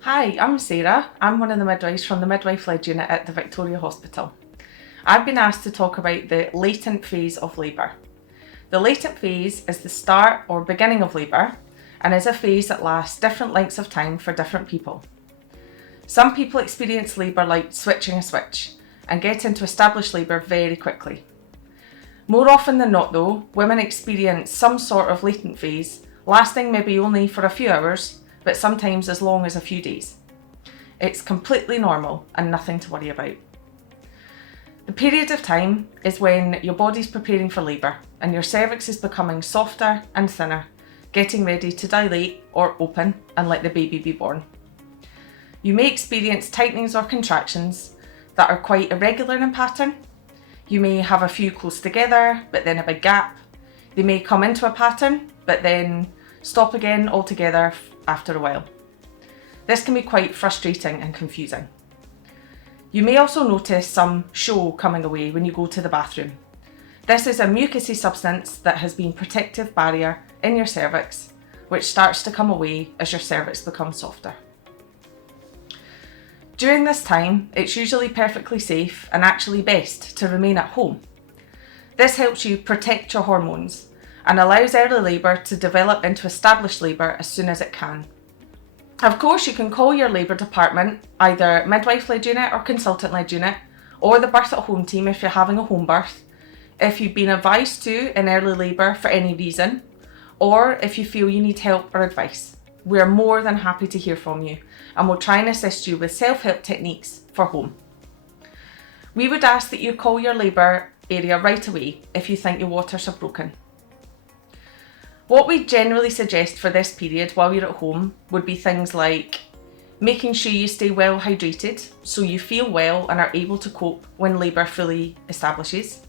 Hi, I'm Sarah. I'm one of the midwives from the midwife-led unit at the Victoria Hospital. I've been asked to talk about the latent phase of labour. The latent phase is the start or beginning of labour and is a phase that lasts different lengths of time for different people. Some people experience labour like switching a switch and get into established labour very quickly. More often than not though, women experience some sort of latent phase lasting maybe only for a few hours, but sometimes as long as a few days. It's completely normal and nothing to worry about. The period of time is when your body's preparing for labour and your cervix is becoming softer and thinner, getting ready to dilate or open and let the baby be born. You may experience tightenings or contractions that are quite irregular in pattern. You may have a few close together, but then a big gap. They may come into a pattern, but then stop again altogether after a while. This can be quite frustrating and confusing. You may also notice some show coming away when you go to the bathroom. This is a mucousy substance that has been protective barrier in your cervix, which starts to come away as your cervix becomes softer. During this time, it's usually perfectly safe and actually best to remain at home. This helps you protect your hormones and allows early labour to develop into established labour as soon as it can. Of course, you can call your labour department, either midwife-led unit or consultant-led unit, or the birth at home team if you're having a home birth, if you've been advised to in early labour for any reason, or if you feel you need help or advice. We're more than happy to hear from you and we'll try and assist you with self-help techniques for home. We would ask that you call your labour area right away if you think your waters are broken. What we generally suggest for this period while you're at home would be things like making sure you stay well hydrated so you feel well and are able to cope when labour fully establishes,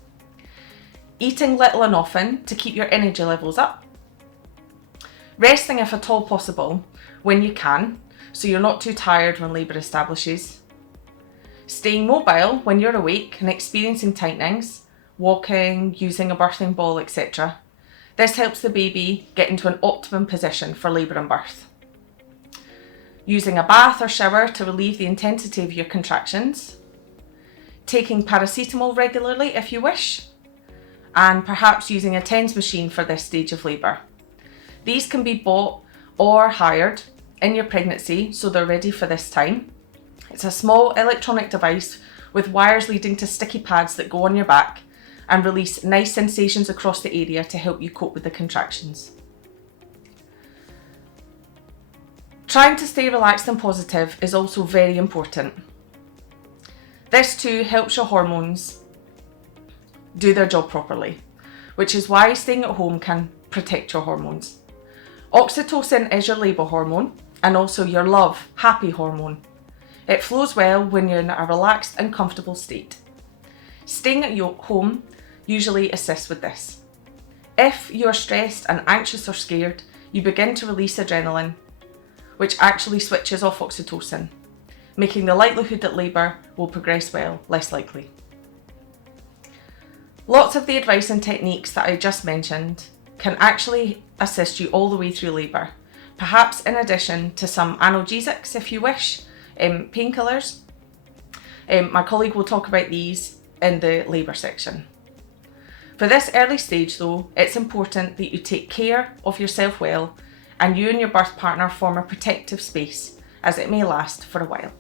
eating little and often to keep your energy levels up, resting if at all possible when you can so you're not too tired when labour establishes, staying mobile when you're awake and experiencing tightenings, walking, using a birthing ball, etc. This helps the baby get into an optimum position for labour and birth. Using a bath or shower to relieve the intensity of your contractions. Taking paracetamol regularly if you wish. And perhaps using a TENS machine for this stage of labour. These can be bought or hired in your pregnancy so they're ready for this time. It's a small electronic device with wires leading to sticky pads that go on your back and release nice sensations across the area to help you cope with the contractions. Trying to stay relaxed and positive is also very important. This too helps your hormones do their job properly, which is why staying at home can protect your hormones. Oxytocin is your labour hormone and also your love, happy hormone. It flows well when you're in a relaxed and comfortable state. Staying at your home usually assists with this. If you're stressed and anxious or scared, you begin to release adrenaline, which actually switches off oxytocin, making the likelihood that labour will progress well less likely. Lots of the advice and techniques that I just mentioned can actually assist you all the way through labour, perhaps in addition to some analgesics if you wish, painkillers. My colleague will talk about these in the labour section. For this early stage though, it's important that you take care of yourself well and you and your birth partner form a protective space as it may last for a while.